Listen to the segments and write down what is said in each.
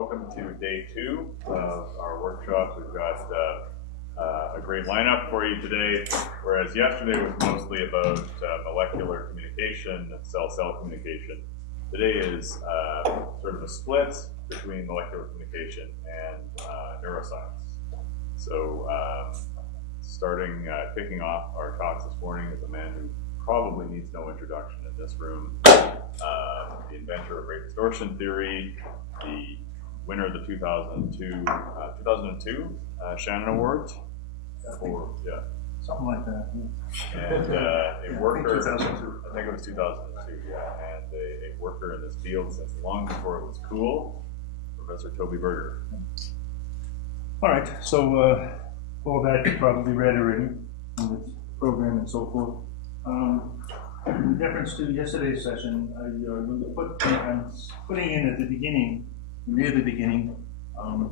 Welcome to day 2 of our workshop. We've got a great lineup for you today, whereas yesterday was mostly about molecular communication and cell-cell communication. Today is sort of a split between molecular communication and neuroscience. So kicking off our talks this morning is a man who probably needs no introduction in this room, the inventor of rate distortion theory, the winner of the 2002 Shannon Award. Something like that. And a worker, I think it was 2002, yeah, and a worker in this field since long before it was cool, Professor Toby Berger. All right, so all that you probably read already in this program and so forth. In reference to yesterday's session, I'm putting in at the beginning, near the beginning, well,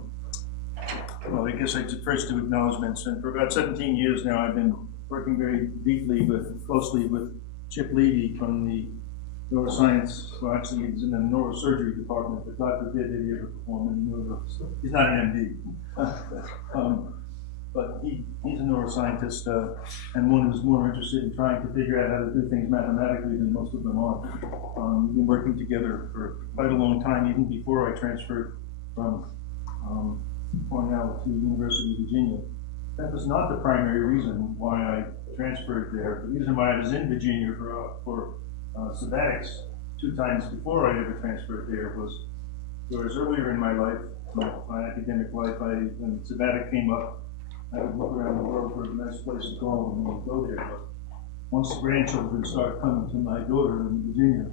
I guess I should first do acknowledgments. And for about 17 years now, I've been working very deeply closely with Chip Levy from the Neuroscience. Well, actually, he's in the neurosurgery department, but God forbid that he ever perform in neuro. He's not an MD. But he's a neuroscientist and one who's more interested in trying to figure out how to do things mathematically than most of them are. We've been working together for quite a long time, even before I transferred from Cornell to University of Virginia. That was not the primary reason why I transferred there. The reason why I was in Virginia for sabbatics 2 times before I ever transferred there was earlier in my life, my academic life, when sabbatic came up, I would look around the world for a nice place to go and go there. But once the grandchildren started coming to my daughter in Virginia,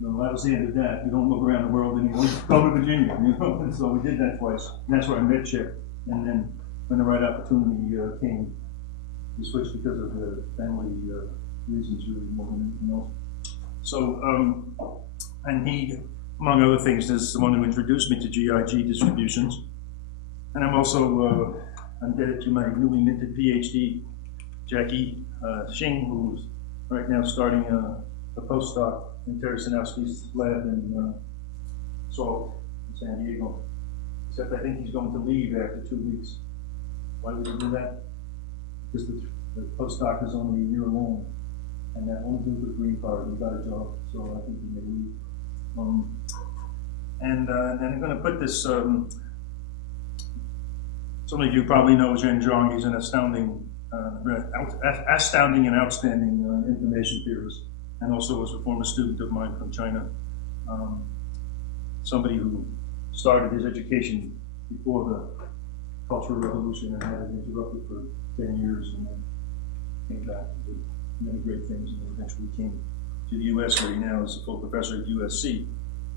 that was the end of that. You don't look around the world anymore. You go to Virginia, And so we did that twice. And that's where I met Chip. And then when the right opportunity came, we switched because of the family reasons, really, more than anything else. So, and he, among other things, is the one who introduced me to GIG distributions. And I'm also indebted to my newly minted PhD, Jackie Xing, who's right now starting a postdoc in Terry Sanowski's lab in Salt, in San Diego. Except I think he's going to leave after 2 weeks. Why would he do that? Because the postdoc is only a year long, and that won't do for the green card. He got a job, so I think he may leave. And I'm going to put this. Some of you probably know Zhen Zhang. He's an astounding and outstanding information theorist, and also was a former student of mine from China. Somebody who started his education before the Cultural Revolution and had it interrupted for 10 years, and then came back and did many great things, and eventually came to the U.S., where he now is a full professor at USC.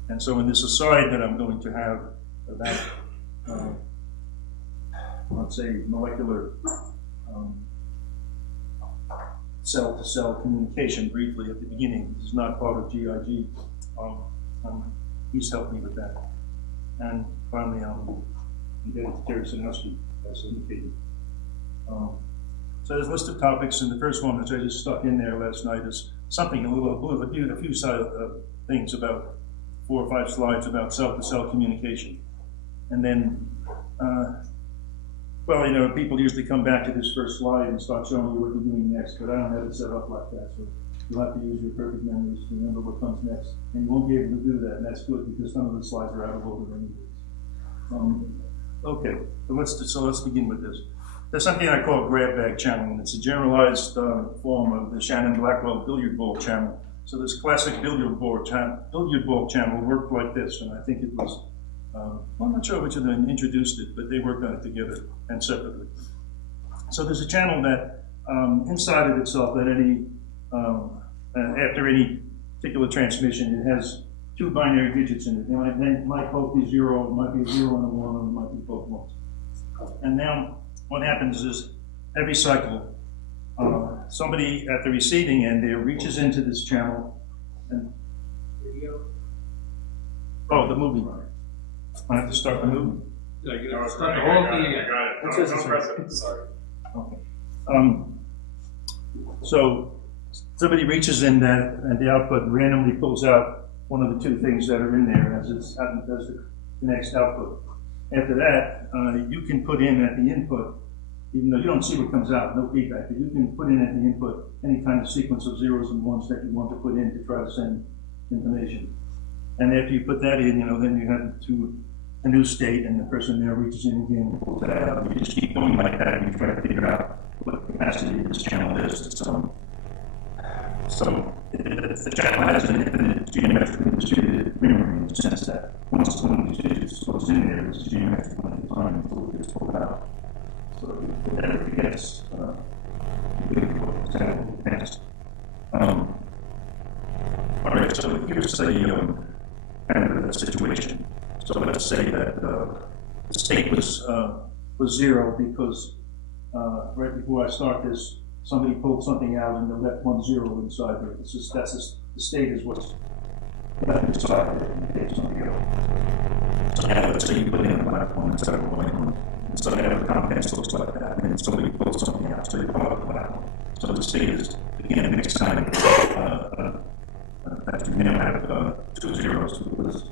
And so in this aside that I'm going to have about let's say molecular cell-to-cell communication briefly at the beginning. This is not part of GIG. He's helped me with that. And finally, I'm indebted to Terry Sanowski, as indicated. So there's a list of topics, and the first one, which I just stuck in there last night, is something a few things about 4 or 5 slides about cell-to-cell communication. And then well, people usually come back to this first slide and start showing you what you're doing next, but I don't have it set up like that, so you'll have to use your perfect memories to remember what comes next. And you won't be able to do that, and that's good because some of the slides are out of order anyways. Okay, so let's begin with this. There's something I call grab bag channeling. It's a generalized form of the Shannon-Blackwell billiard ball channel. So this classic billiard ball channel worked like this, and I think it was I'm not sure which of them introduced it, but they worked on it together and separately. So there's a channel that inside of itself that after any particular transmission, it has 2 binary digits in it. They might both be 0, it might be a 0 and a 1, or it might be both 1s. And now what happens is every cycle, somebody at the receiving end there reaches into this channel and the movie. I have to start the movie. Yeah, you know, Sorry. Okay. So somebody reaches in that, and the output randomly pulls out one of the 2 things that are in there as the the next output. After that, you can put in at the input, even though you don't see what comes out, no feedback, but you can put in at the input any kind of sequence of zeros and ones that you want to put in to try to send information. And after you put that in, then you have to a new state, and the person there reaches in again and pulls that out. You just keep going like that, and you try to figure out what the capacity of this channel is. So the channel has an infinite geometrically distributed memory in the sense that once one of these digits goes in there, it's geometrically defined before it gets pulled out. So if it ever gets next. All right, so here's a kind of a situation. So let's say that the state was 0 because right before I start this, somebody pulled something out and they left 1 0 inside there. The state is what's left inside there in case something else. So now let's say you put in a platform instead of a platform. So now the contents looks like that, and then somebody pulls something out, so you call it a platform. So the state is, again, next time that you now have 2 zeros because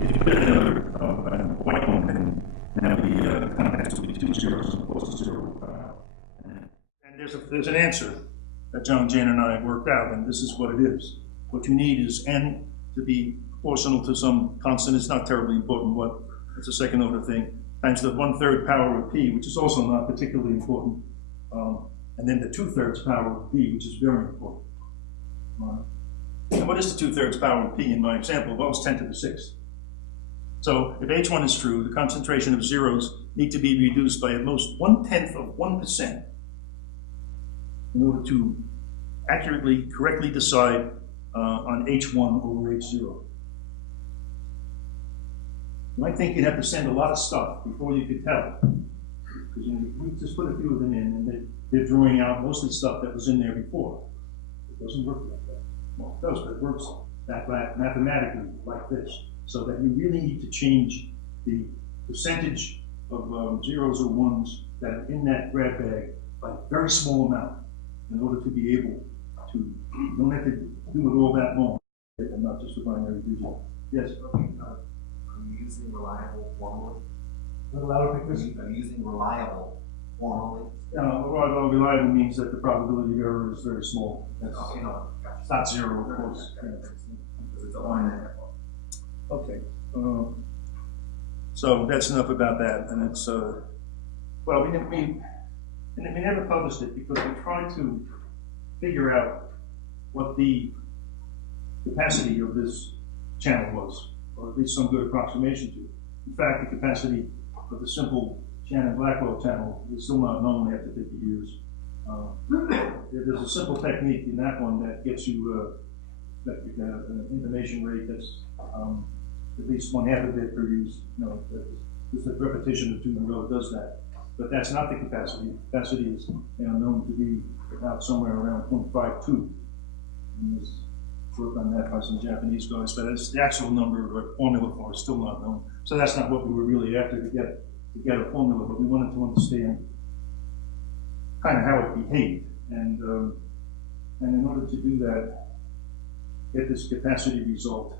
if you put in another white one, then now the contents will be 2 zeros as opposed to 0. And there's an answer that John, Jan, and I worked out, and this is what it is. What you need is n to be proportional to some constant. It's not terribly important, but it's a second order thing, times the 1/3 power of p, which is also not particularly important, and then the 2/3 power of p, which is very important. And what is the 2/3 power of p in my example? Well, it's 10 to the 6th. So if H1 is true, the concentration of zeros need to be reduced by at most 1/10 of 1% in order to accurately, correctly decide on H1 over H0. You might think you'd have to send a lot of stuff before you could tell. Because we just put a few of them in and they're drawing out mostly stuff that was in there before. It doesn't work like that. Well, it does, but it works mathematically like this. So that you really need to change the percentage of zeros or ones that are in that grab bag by a very small amount in order to be able to, you don't have to do it all that long and not just a binary digit. Yes? Are you using reliable formally? A little louder, because Are you using reliable formally? reliable means that the probability of error is very small. That's Okay, no, gotcha. it's not 0, of course. Because it's a line. Okay. So that's enough about that. And it's, well, we never published it because we tried to figure out what the capacity of this channel was, or at least some good approximation to it. In fact, the capacity of the simple Shannon-Blackwell channel is still not known after 50 years. There's a simple technique in that one that gets you an information rate that's at least 1/2 a bit per use. Just a repetition of 2 in a row does that. But that's not the capacity. The capacity is known to be about somewhere around 0.52. And there's work on that by some Japanese guys, but it's the actual number or formula for is still not known. So that's not what we were really after to get a formula, but we wanted to understand kind of how it behaved. And in order to do that, get this capacity result,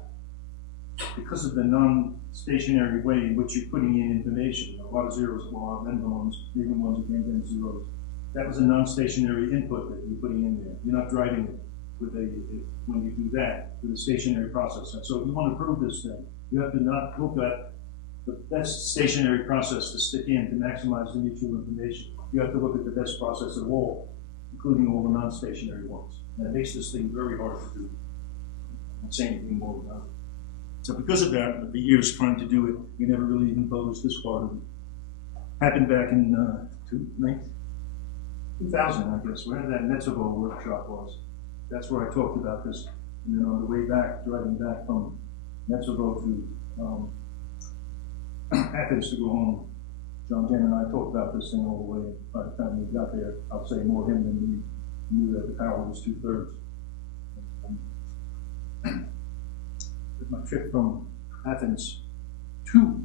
because of the non-stationary way in which you're putting in information, a lot of zeros, a lot of even ones again, then zeros. That was a non-stationary input that you're putting in there. You're not driving it with when you do that with a stationary process. And so if you want to prove this thing, you have to not look at the best stationary process to stick in to maximize the mutual information. You have to look at the best process of all, including all the non-stationary ones. And it makes this thing very hard to do. I won't say anything more about it. So because of that, with the years trying to do it, we never really even published this part of it. Happened back in 2000, I guess, wherever that Netzevo workshop was. That's where I talked about this. And then on the way back, driving back from Netzevo to Athens to go home, John, Jen, and I talked about this thing all the way. By the time we got there, I'll say more him than me knew that the power was 2/3. My trip from Athens to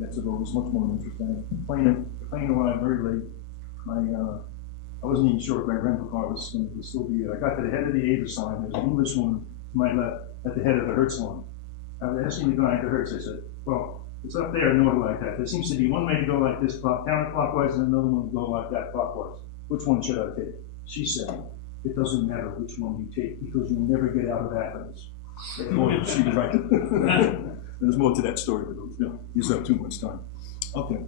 Netzevo was much more interesting. The plane arrived very late. I wasn't even sure if my rental car was going to still be there. I got to the head of the Ada sign. There's an English one to my left at the head of the Hertz line. I was asking the guy at the Hertz, I said, well, it's up there in order like that. There seems to be one way to go like this counterclockwise and another one to go like that clockwise. Which one should I take? She said, it doesn't matter which one you take because you'll never get out of Athens. Boy, she was right. There's more to that story, but we'll use up too much time. Okay,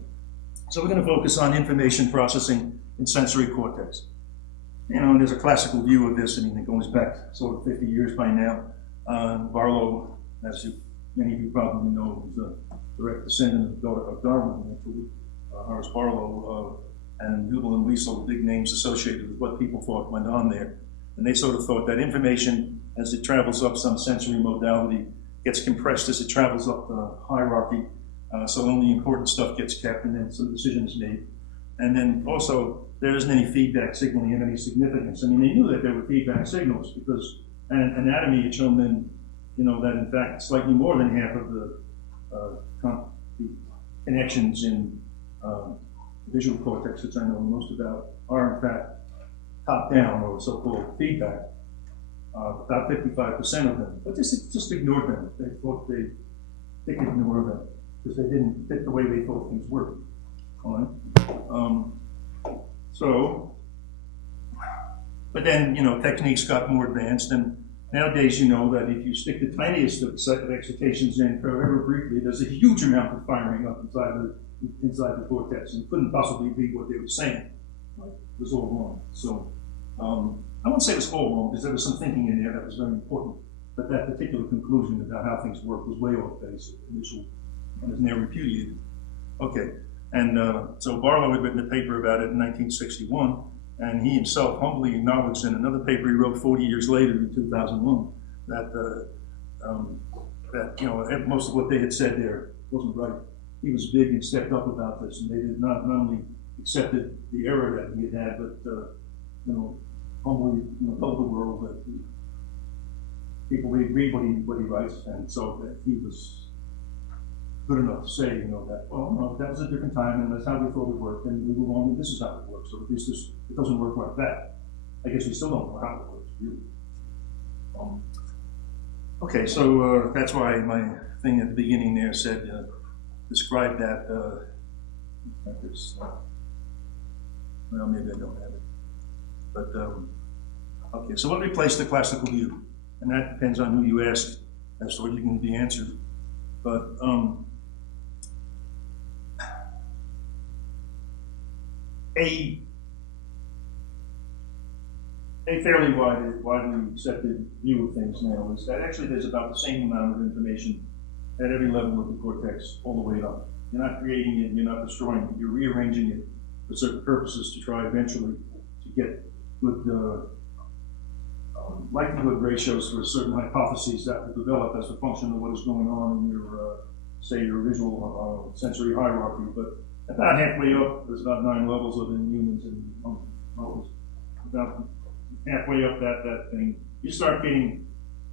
so we're going to focus on information processing in sensory cortex. You know, and there's a classical view of this, I mean, it goes back sort of 50 years by now. Barlow, as many of you probably know, was a direct descendant of Darwin, actually. Horace Barlow and Joule and Wiesel, big names associated with what people thought went on there. And they sort of thought that information, as it travels up some sensory modality, gets compressed as it travels up the hierarchy, so only important stuff gets kept and then some decisions made. And then also, there isn't any feedback signaling of any significance. I mean, they knew that there were feedback signals because anatomy had shown them, you know, that in fact slightly more than half of the connections in visual cortex, which I know most about, are in fact top-down or so-called feedback. About 55% of them, but they just ignored them. They thought they could ignore them because they didn't fit the way they thought things worked. All right. But then, you know, techniques got more advanced, and nowadays you know that if you stick the tiniest of excitations in, however briefly, there's a huge amount of firing up inside the cortex, and it couldn't possibly be what they were saying. Right? It was all wrong. So I won't say it was all wrong because there was some thinking in there that was very important, but that particular conclusion about how things work was way off base initially, and is now repudiated. Okay, and so Barlow had written a paper about it in 1961. And he himself humbly acknowledged in another paper he wrote 40 years later in 2001 that you know, most of what they had said there wasn't right. He was big and stepped up about this, and they did not only accepted the error that he had, but you know, humbly, you know, told the world that people would read what he writes, and so that he was good enough to say, you know, that, well, no, that was a different time, and that's how we thought it worked, and we were wrong, and this is how it works. So at least it doesn't work like that. I guess we still don't know how it works, really. Okay, so that's why my thing at the beginning there said, describe that, well, maybe I don't have it. But, okay, so what replaced the classical view? And that depends on who you ask as to what you can be answered. But, a fairly widely accepted view of things now is that actually there's about the same amount of information at every level of the cortex all the way up. You're not creating it, you're not destroying it, you're rearranging it for certain purposes to try eventually to get good likelihood ratios for certain hypotheses that will develop as a function of what is going on in your, say, your visual sensory hierarchy. But about halfway up, there's about 9 levels of it in humans and monkeys. About halfway up that thing, you start getting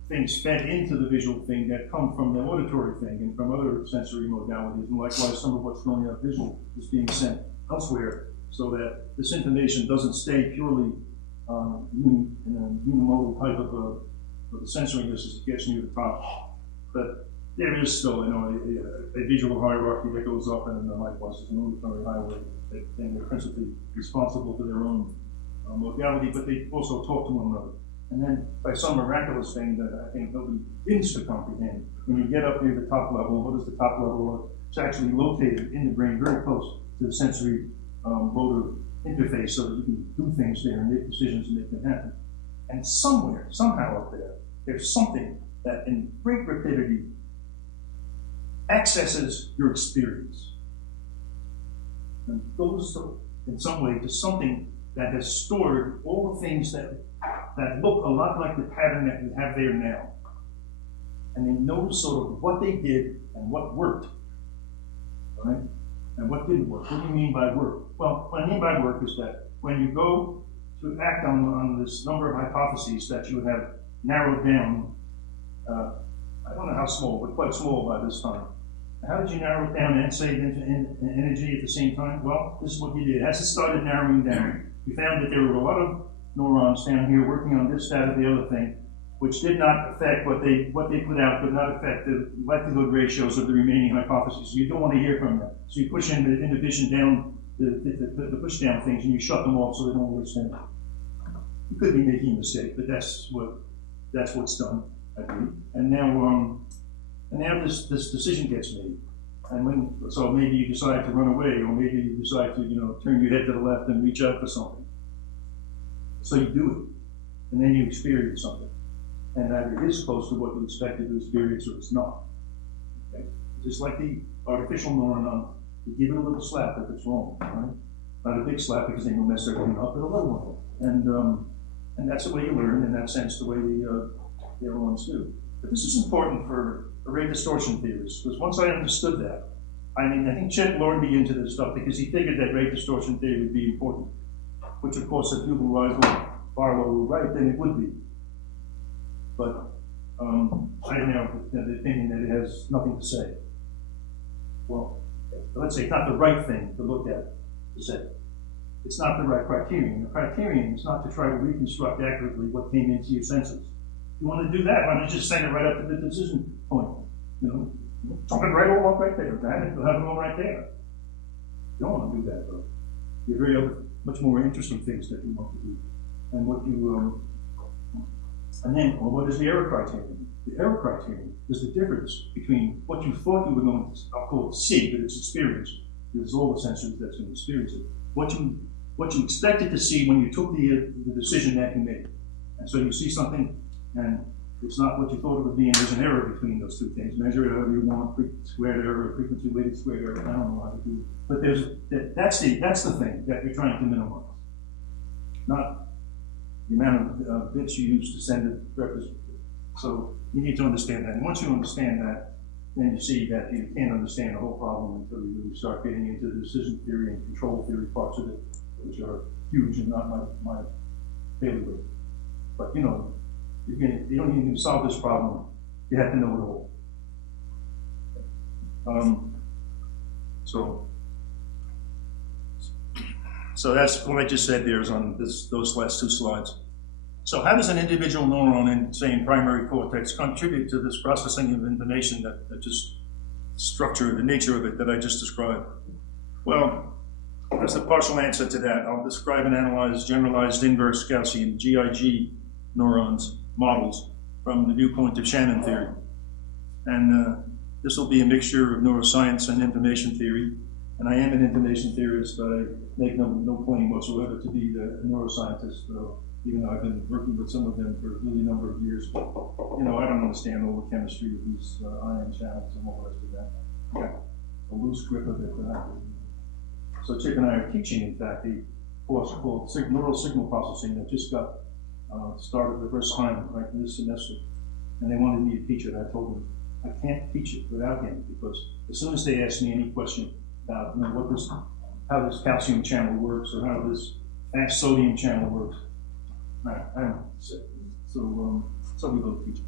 things fed into the visual thing that come from the auditory thing and from other sensory modalities. And likewise, some of what's going out visual is being sent elsewhere so that this information doesn't stay purely in a unimodal type of a sensoriness as it gets near the top. But there is still, you know, a visual hierarchy that goes up, and likewise there's an auditory hierarchy. They're principally responsible for their own modality, but they also talk to one another. And then, by some miraculous thing that I think nobody begins to comprehend, when you get up near the top level, what is the top level? It's actually located in the brain, very close to the sensory motor interface, so that you can do things there and make decisions and make them happen. And somewhere, somehow up there, there's something that in great rapidity accesses your experience and goes in some way to something that has stored all the things that look a lot like the pattern that we have there now. And they know sort of what they did and what worked, right? And what didn't work. What do you mean by work? Well, what I mean by work is that when you go to act on this number of hypotheses that you have narrowed down, I don't know how small, but quite small by this time. How did you narrow it down and save energy at the same time? Well, this is what you did. As it started narrowing down, you found that there were a lot of neurons down here working on this, that, or the other thing, which did not affect what they put out, but not affect the likelihood ratios of the remaining hypotheses. You don't want to hear from them. So you push in the inhibition down, the push down things, and you shut them off so they don't listen. You could be making a mistake, but that's what's done, I think. And now this decision gets made. And so maybe you decide to run away, or maybe you decide to, turn your head to the left and reach out for something. So you do it, and then you experience something. And either it is close to what you expected to experience or it's not. Okay? Just like the artificial neuron, you give it a little slap if it's wrong, right? Not a big slap because then you'll mess everything up, but a little one. And that's the way you learn, in that sense, the way the other ones do. But this is important for array distortion theorists, because once I understood that, I think Chet lured me into this stuff because he figured that array distortion theory would be important, which of course if Hugo Barlow were right, then it would be. But I now have the opinion that it has nothing to say. Well, let's say it's not the right thing to look at, to say. It's not the right criterion. The criterion is not to try to reconstruct accurately what came into your senses. If you want to do that, why don't you just send it right up to the decision point? Chop it right all up right there. That you'll have it all right there. You don't want to do that, though. You have very other, much more interesting things that you want to do. And what you what is the error criterion? The error criterion is the difference between what you thought you were going to, I'll call it see, but it's experience. There's all the senses that's going to experience it. What you expected to see when you took the decision that you made. And so you see something, and it's not what you thought it would be, and there's an error between those two things. Measure it however you want, squared error, frequency-weighted squared error. I don't know how to do it. But that's the thing that you're trying to minimize. Not the amount of bits you use to send it representative. So you need to understand that. And once you understand that, then you see that you can't understand the whole problem until you really start getting into the decision theory and control theory parts of it, which are huge and not my bailiwick. But you don't even solve this problem. You have to know it all. So that's what I just said there is on those last two slides. So how does an individual neuron in, say, in primary cortex contribute to this processing of information that just structure, the nature of it that I just described? Well, there's a partial answer to that. I'll describe and analyze generalized inverse Gaussian, GIG neurons models from the viewpoint of Shannon theory. And this will be a mixture of neuroscience and information theory. And I am an information theorist, but I make no claim whatsoever to be a neuroscientist, even though I've been working with some of them for a really number of years. But, I don't understand all the chemistry of these ion channels and all the rest of that. I got a loose grip of it. So Chip and I are teaching, in fact, a course called neural signal processing that just got started the first time right this semester. And they wanted me to teach it. I told them I can't teach it without him, because as soon as they ask me any question about how this calcium channel works or how this fast sodium channel works, I don't say. So we go teach it.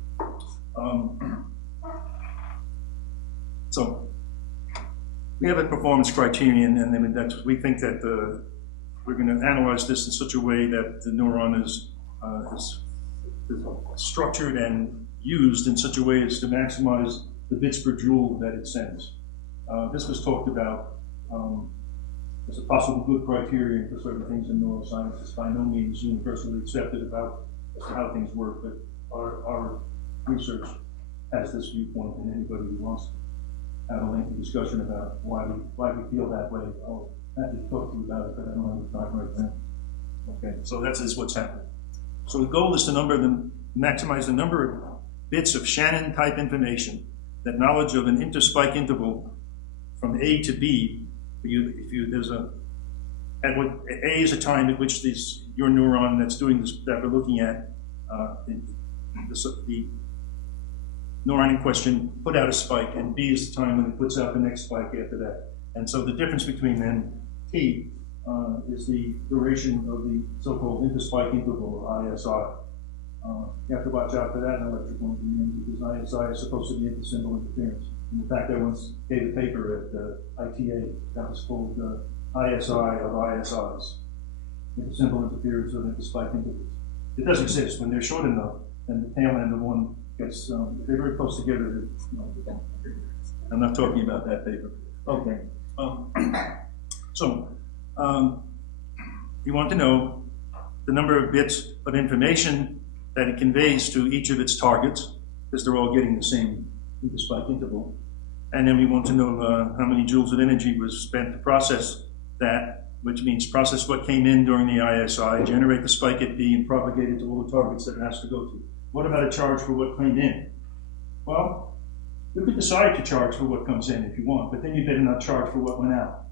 So we have a performance criterion, and then we think that we're going to analyze this in such a way that the neuron is structured and used in such a way as to maximize the bits per joule that it sends. This was talked about as a possible good criterion for certain things in neuroscience. It's by no means universally accepted about how things work, but our research has this viewpoint, and anybody who wants to have a lengthy discussion about why we feel that way, I'll have to talk to you about it, but I don't have the time right now. Okay, so that is what's happening. So the goal is to maximize the number of bits of Shannon-type information that knowledge of an interspike interval from A to B. A is a time at which your neuron that's doing this, that we're looking at, the neuron in question put out a spike, and B is the time when it puts out the next spike after that. And so the difference between them, T, is the duration of the so-called interspike interval, or ISI. You have to watch out for that in electrical engineering, because ISI is supposed to be intersymbol interference. In fact, I once gave a paper at ITA that was called ISI of ISIs, intersymbol interference of interspike intervals. It does exist when they're short enough, and the tail end of one gets, if they're very close together, I'm not talking about that paper. Okay. You want to know the number of bits of information that it conveys to each of its targets, because they're all getting the same spike interval. And then we want to know how many joules of energy was spent to process that, which means process what came in during the ISI, generate the spike at B, and propagate it to all the targets that it has to go to. What about a charge for what came in? Well, you could decide to charge for what comes in if you want, but then you better not charge for what went out,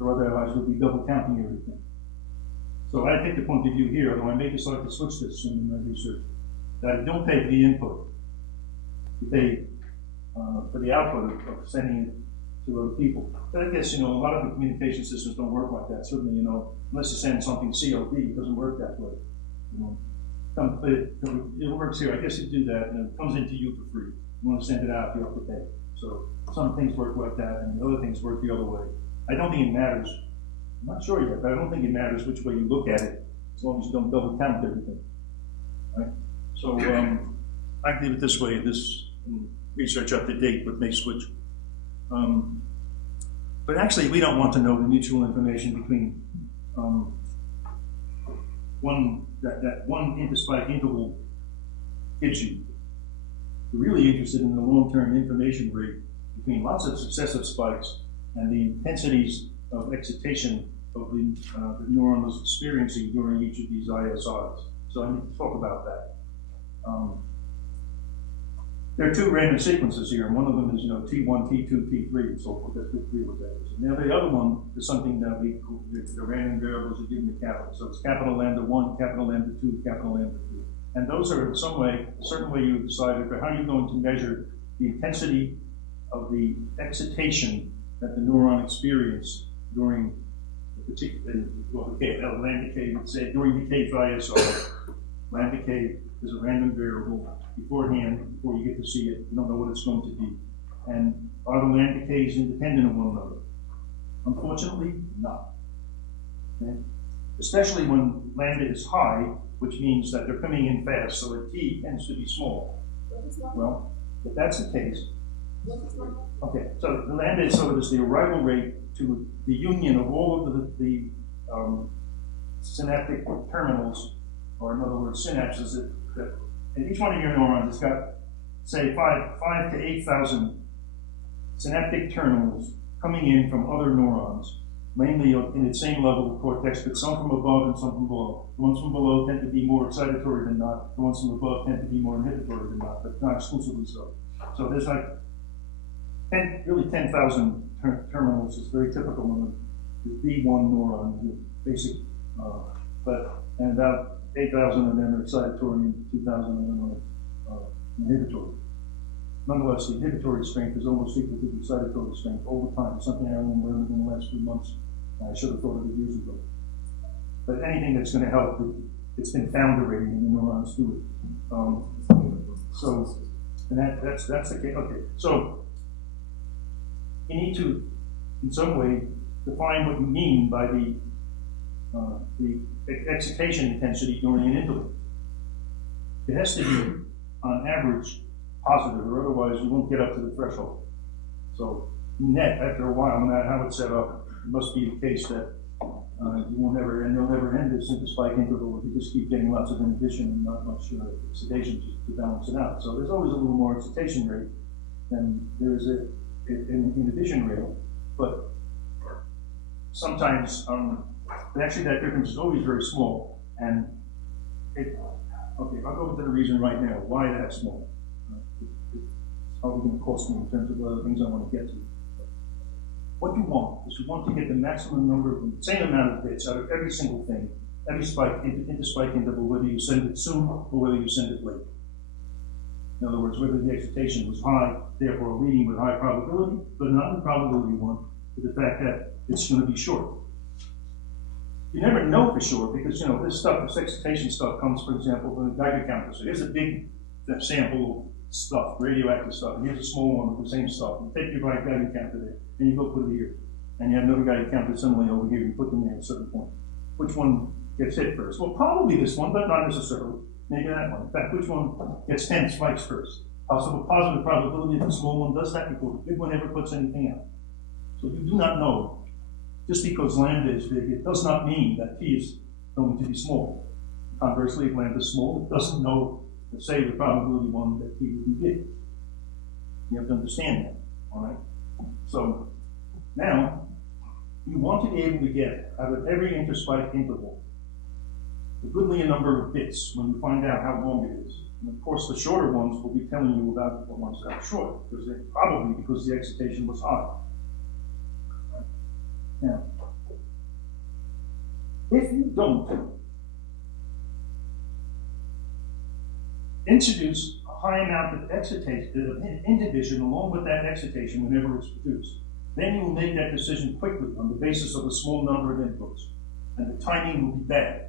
or otherwise we'll be double counting everything. So I take the point of view here, although I may decide to switch this in my research, that you don't pay for the input. You pay for the output of sending it to other people. But I guess, a lot of the communication systems don't work like that. Certainly, unless you send something COD, it doesn't work that way. But it works here. I guess you do that, and it comes into you for free. You want to send it out, you have to pay. So some things work like that, and other things work the other way. I don't think it matters. I'm not sure yet, but I don't think it matters which way you look at it, as long as you don't double count everything. Right? So I can leave it this way. This research up to date, but may switch. But actually, we don't want to know the mutual information between one interspike interval gives you. We're really interested in the long-term information rate between lots of successive spikes and the intensities of excitation of the neuron was experiencing during each of these ISIs. So I need to talk about that. There are two random sequences here, and one of them is T1, T2, T3, and so forth. That's pretty clear what that is. Now the other one is something that we call the random variables are given the capital. So it's capital lambda 1, capital lambda 2, capital lambda 3. And those are in some way, a certain way you've decided for how you're going to measure the intensity of the excitation that the neuron experienced during the particular, lambda k, let's say during the K ISR. Lambda k is a random variable beforehand, before you get to see it. You don't know what it's going to be. And are the lambda k's independent of one another? Unfortunately, not. Okay? Especially when lambda is high, which means that they're coming in fast, so the t tends to be small. Well, if that's the case, okay, so the lambda is sort of as the arrival rate to the union of all of the synaptic terminals, or in other words, synapses that and each one of your neurons has got, say, 5 to 8,000 synaptic terminals coming in from other neurons, mainly in the same level of cortex, but some from above and some from below. The ones from below tend to be more excitatory than not. The ones from above tend to be more inhibitory than not, but not exclusively so. So there's like really 10,000 terminals. It's very typical in the B1 neuron, the basic, and about 8,000 of them are excitatory and 2,000 of them are inhibitory. Nonetheless, the inhibitory strength is almost equal to the excitatory strength all the time. It's something I only learned in the last few months. I should have thought of it years ago. But anything that's going to help, it's been found already in the neurons do it. And that's the case. Okay, so you need to, in some way, define what you mean by the excitation intensity during an interval. It has to be, on average, positive, or otherwise you won't get up to the threshold. So net, after a while, no matter how it's set up, it must be the case that you'll never end this spike interval if you just keep getting lots of inhibition and not much excitation to balance it out. So there's always a little more excitation rate than there is an inhibition rate, but sometimes, but actually that difference is always very small, and okay, I'll go into the reason right now why that's small. It's probably going to cost me in terms of other things I want to get to. What you want is you want to get the maximum number of the same amount of bits out of every single thing, every spike into spike interval, whether you send it soon or whether you send it late. In other words, whether the excitation was high, therefore a reading with high probability, but not the probability one, but the fact that it's going to be short. You never know for sure because, this stuff, this excitation stuff comes, for example, from the Geiger counter. So here's a big sample of stuff, radioactive stuff, and here's a small one with the same stuff. You take your right Geiger counter there, and you go put it here. And you have another Geiger counter similarly over here, you put them there at a certain point. Which one gets hit first? Well, probably this one, but not necessarily. maybe that one. In fact, which one gets 10 spikes first? Positive probability that the small one does that before the big one ever puts anything out. So you do not know. Just because lambda is big, it does not mean that t is going to be small. Conversely, if lambda is small, it doesn't know, let's say, the probability one that t would be big. You have to understand that, all right? So now, you want to be able to get out of every interspike interval a goodly number of bits when you find out how long it is. And of course, the shorter ones will be telling you about the ones that are short, probably because the excitation was high. Now, if you don't introduce a high amount of excitation, indivision along with that excitation whenever it's produced, then you will make that decision quickly on the basis of a small number of inputs, and the timing will be bad.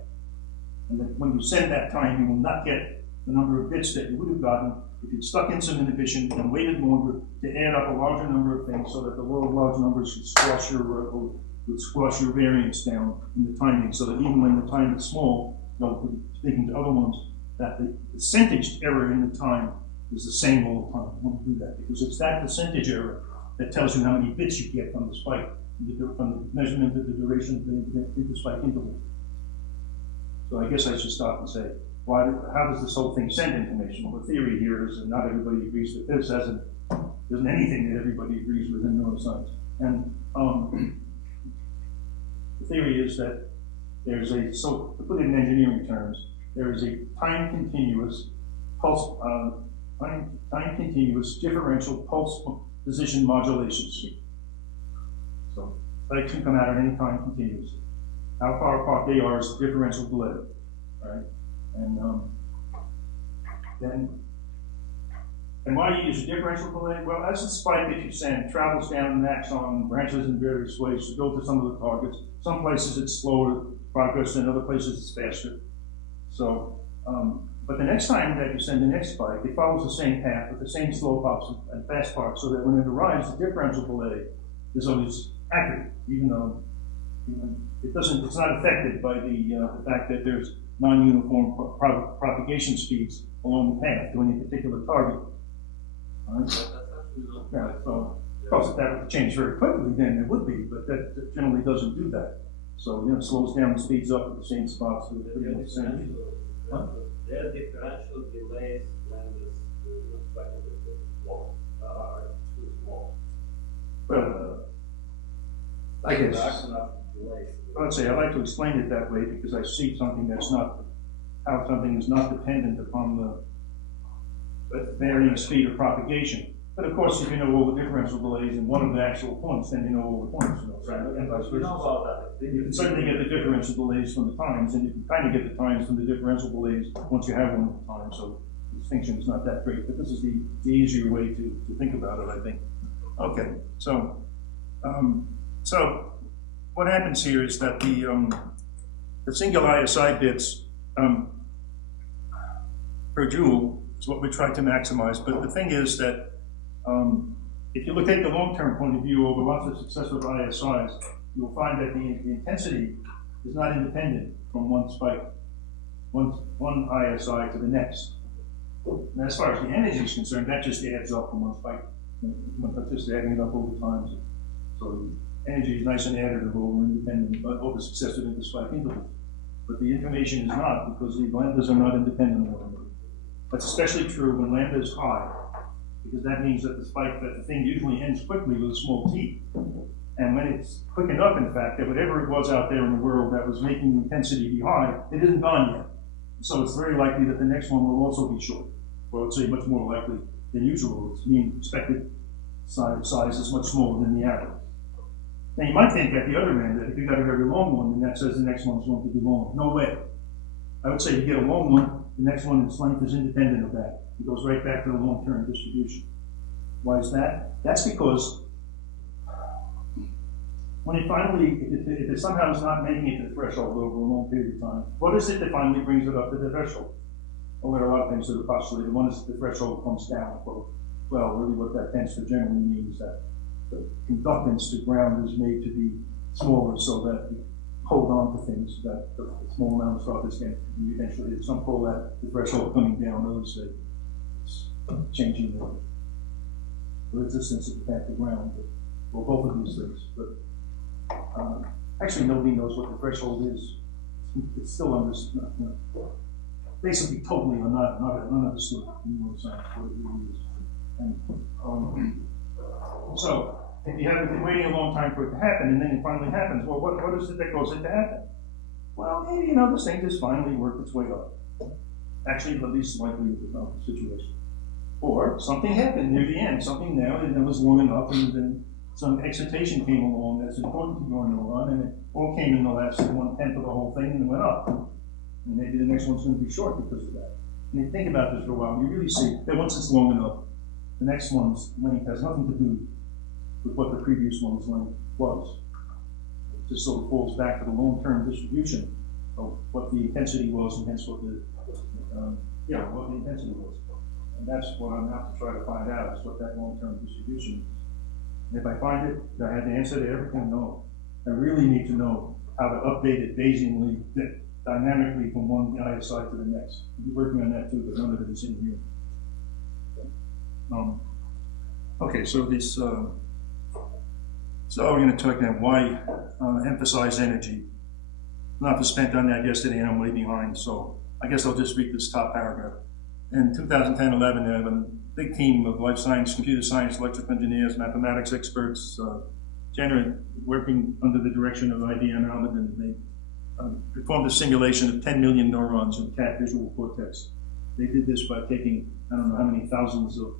And then when you send that time, you will not get the number of bits that you would have gotten if you'd stuck in some inhibition and waited longer to add up a larger number of things so that the law of large numbers would squash your variance down in the timing, so that even when the time is small, speaking to other ones, that the percentage error in the time is the same all the time. You want to do that because it's that percentage error that tells you how many bits you get from the spike, from the measurement of the duration of the spike interval. So I guess I should stop and say, how does this whole thing send information? Well, the theory here is that not everybody agrees with this, isn't anything that everybody agrees with in neuroscience. And the theory is that there's to put it in engineering terms, there is a time continuous differential pulse position modulation scheme. So spikes can come out at any time continuously. How far apart they are is the differential delay, right? And why do you use a differential delay? Well, as the spike that you send travels down an axon, branches in various ways to go to some of the targets. Some places it's slower progress, and other places it's faster. So, but the next time that you send the next spike, it follows the same path with the same slow pops and fast parts, so that when it arrives, the differential delay is always accurate, even though it's not affected by the fact that there's non-uniform propagation speeds along the path to any particular target. All right? Yeah, so, of course, if that would change very quickly, then it would be, but that generally doesn't do that. So, it slows down and speeds up at the same spots. So there are differential delays when the spike is small, are too small. Well, I guess. I'd say I like to explain it that way because I see something that's not, how something is not dependent upon the varying speed of propagation. But of course, if you know all the differential delays in one of the actual points, then you know all the points. And vice versa. You can certainly get the differential delays from the times, and you can kind of get the times from the differential delays once you have one at the time. So the distinction is not that great, but this is the easier way to think about it, I think. Okay, so what happens here is that the single ISI bits per joule is what we try to maximize. But the thing is that if you take the long-term point of view over lots of successive ISIs, you'll find that the intensity is not independent from one spike, one ISI to the next. And as far as the energy is concerned, that just adds up from one spike. That's just adding it up over time. So energy is nice and additive over successive interspike intervals. But the information is not, because the lambdas are not independent of one another. That's especially true when lambda is high, because that means that the thing usually ends quickly with a small t. And when it's quick enough, in fact, that whatever it was out there in the world that was making the intensity be high, it isn't gone yet. So it's very likely that the next one will also be short. Well, I would say much more likely than usual. Its mean expected size is much smaller than the average. Now you might think at the other end that if you got a very long one, then that says the next one's going to be long. No way. I would say you get a long one, the next one, its length is independent of that. It goes right back to the long-term distribution. Why is that? That's because when it finally, if it somehow is not making it to the threshold over a long period of time, what is it that finally brings it up to the threshold? Well, there are a lot of things that are postulated. One is that the threshold comes down. Well, really what that tends to generally mean is that the conductance to ground is made to be smaller so that the hold on to things that the small amount of stuff is going to eventually, some call that the threshold coming down, others say it's changing the resistance of the path to ground, or both of these things. But actually, nobody knows what the threshold is. It's still basically totally not understood in neuroscience what it really is. And so, if you have been waiting a long time for it to happen, and then it finally happens, well, what is it that causes it to happen? Well, maybe this thing just finally worked its way up. Actually, the least likely situation. Or something happened near the end, something now, and it was long enough, and then some excitation came along that's important to your neuron, and it all came in the last 1/10 of the whole thing and went up. And maybe the next one's going to be short because of that. And you think about this for a while, you really see that once it's long enough, the next one's length has nothing to do with what the previous one's length was. It just sort of falls back to the long-term distribution of what the intensity was, and hence what the what the intensity was. And that's what I'm out to try to find out, is what that long-term distribution is. And if I find it, do I have the answer to everything? No. I really need to know how to update it Bayesianly, dynamically from one ISI to the next. We're working on that too, but none of it is in here. Okay, so this, so we're going to talk about why emphasize energy. Not spent on that yesterday, and I'm way behind, so I guess I'll just read this top paragraph. In 2010-11, they have a big team of life science, computer science, electrical engineers, mathematics experts, working under the direction of IBM Almond, and they performed a simulation of 10 million neurons in the cat visual cortex. They did this by taking, I don't know how many thousands of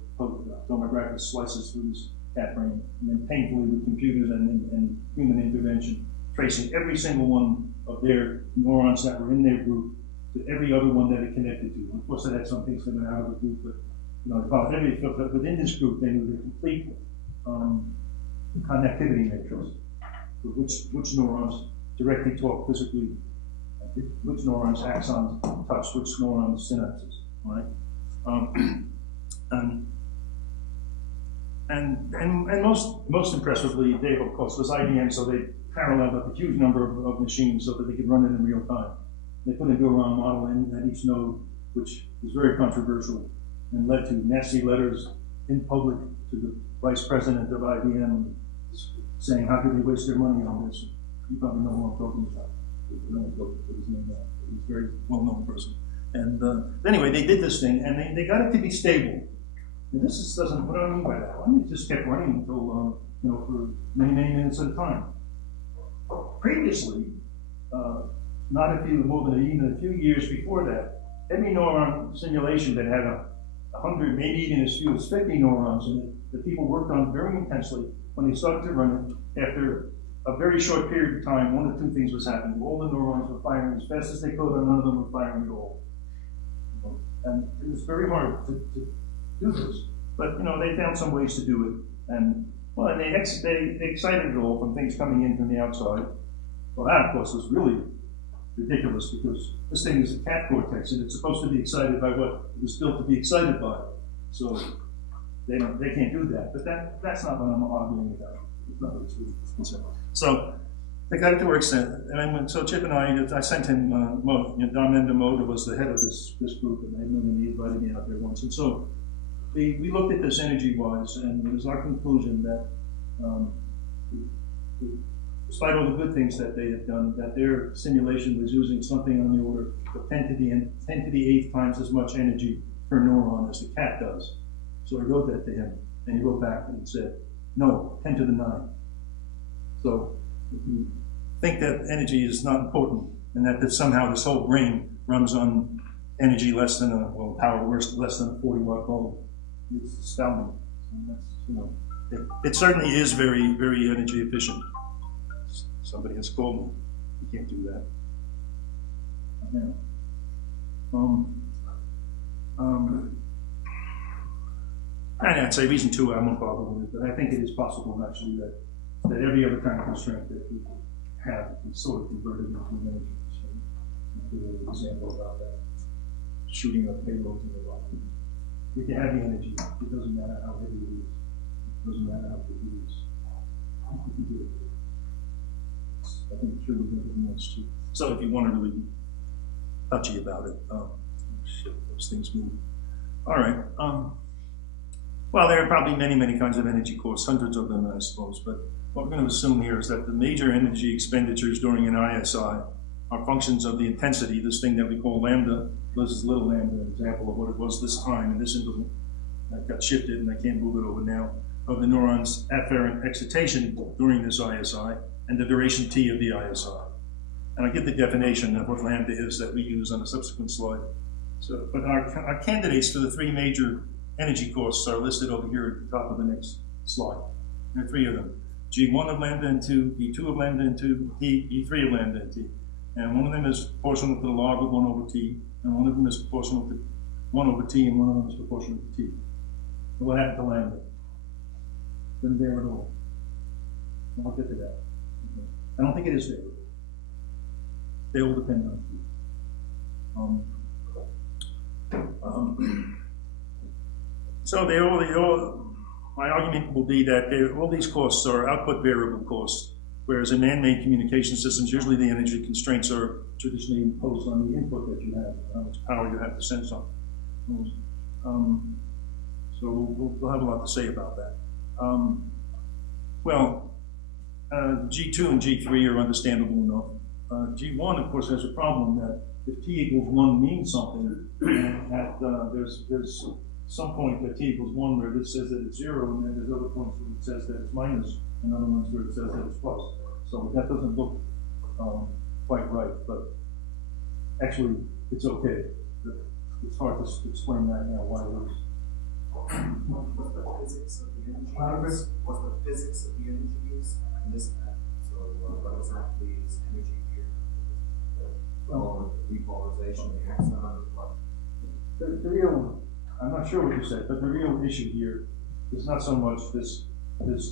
tomographic slices through this cat brain, and then painfully with computers and human intervention, tracing every single one of their neurons that were in their group to every other one that it connected to. Of course, they had some things that went out of the group, but within this group, they knew the complete connectivity matrix. Which neurons directly talk physically, which neurons axons touch, which neurons synapses, right? And most impressively, they of course was IBM, so they paralleled up a huge number of machines so that they could run it in real time. They put a neuron model in at each node, which was very controversial and led to nasty letters in public to the vice president of IBM saying, how could they waste their money on this? You probably know who I'm talking about. I don't know what his name was. He's a very well-known person. And anyway, they did this thing, and they got it to be stable. And this doesn't, what do I mean by that? Well, it just kept running until, for many, many minutes at a time. Previously, not a few, more than even a few years before that, every neuron simulation that had 100, maybe even as few as 50 neurons in it, that people worked on very intensely, when they started to run it, after a very short period of time, one of two things was happening. All the neurons were firing as fast as they could, and none of them were firing at all. And it was very hard to do this. But, they found some ways to do it. And, well, they excited it all from things coming in from the outside. Well, that, of course, was really ridiculous, because this thing is a cat cortex, and it's supposed to be excited by what it was built to be excited by. So they can't do that. But that's not what I'm arguing about. It's not what it's really concerned. So they got it to work. So Chip and I sent him, Don Mendemoda was the head of this group, and they invited me out there once. And so we looked at this energy-wise, and it was our conclusion that despite all the good things that they had done, that their simulation was using something on the order of 10 to the 8th times as much energy per neuron as the cat does. So I wrote that to him, and he wrote back and said, no, 10 to the 9. So if you think that energy is not important, and that somehow this whole brain runs on energy less than power less than a 40-watt bulb, it's astounding. And that's, it certainly is very, very energy efficient. Somebody has called me. You can't do that. And I'd say reason 2, I won't bother with it, but I think it is possible actually that every other kind of constraint that people have is sort of converted into an energy constraint. I'll give you an example about that. Shooting up payloads in the rocket. If you have the energy, it doesn't matter how heavy it is. It doesn't matter how big it is. You can do it. think it should be everything else too. So if you want to really be touchy about it, shit, those things move. All right. Well, there are probably many kinds of energy costs, hundreds of them, I suppose. But what we're going to assume here is that the major energy expenditures during an ISI are functions of the intensity, this thing that we call lambda. This is little lambda, an example of what it was this time in this interval. That got shifted, and I can't move it over now. Of the neuron's afferent excitation during this ISI, and the duration t of the ISI. And I give the definition of what lambda is that we use on a subsequent slide. So, but our candidates for the three major energy costs are listed over here at the top of the next slide. There are three of them. G1 of lambda and 2, E2 of lambda and 2, E3 of lambda and t. And one of them is proportional to the log of 1 over t, and one of them is proportional to 1 over t, and one of them is proportional to t. So what happened to lambda? Didn't there at all. I'll get to that. Okay. I don't think it is variable. They all depend on t. So they all, my argument will be that all these costs are output variable costs, whereas in man-made communication systems, usually the energy constraints are traditionally imposed on the input that you have, how much power you have to send something. So we'll have a lot to say about that. G2 and G3 are understandable enough. G1, of course, has a problem that if t equals 1 means something, and that there's some point that t equals 1 where this says that it's 0, and then there's other points where it says that it's minus, and other ones where it says that it's plus. So that doesn't look quite right, but actually it's okay. It's hard to explain that now why it is. What's the physics of the energy use? What's the physics of the energy use? I missed that. So what exactly is energy here? Well, the repolarization, the axon, what? The real, I'm not sure what you said, but the real issue here is not so much this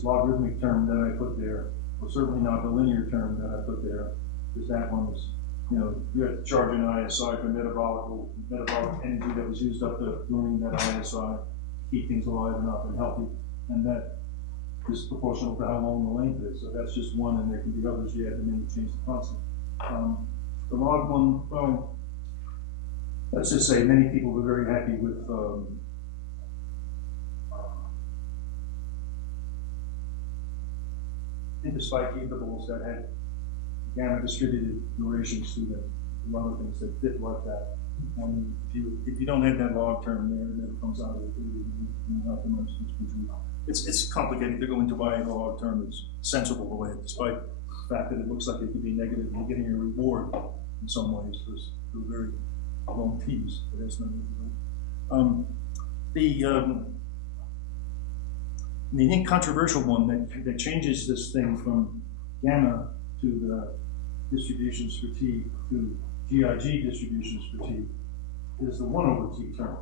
logarithmic term that I put there, or certainly not the linear term that I put there, because that one was, you know, you had to charge an ISI for metabolic energy that was used up during that ISI. Keep things alive and up and healthy, and that is proportional to how long the length is. So that's just one, and there can be others you add them in to change the constant. The log one, well, let's just say many people were very happy with interspike intervals that had gamma distributed durations to them. A lot of things that fit like that. And if you don't have that log term there, then it comes out of it. It's complicated to go into why a log term is sensible the way, despite the fact that it looks like it could be negative. You're getting a reward in some ways for very long t's. But that's not the incontroversial one that changes this thing from gamma to the distributions for t to GIG distributions for t is the 1 over t term,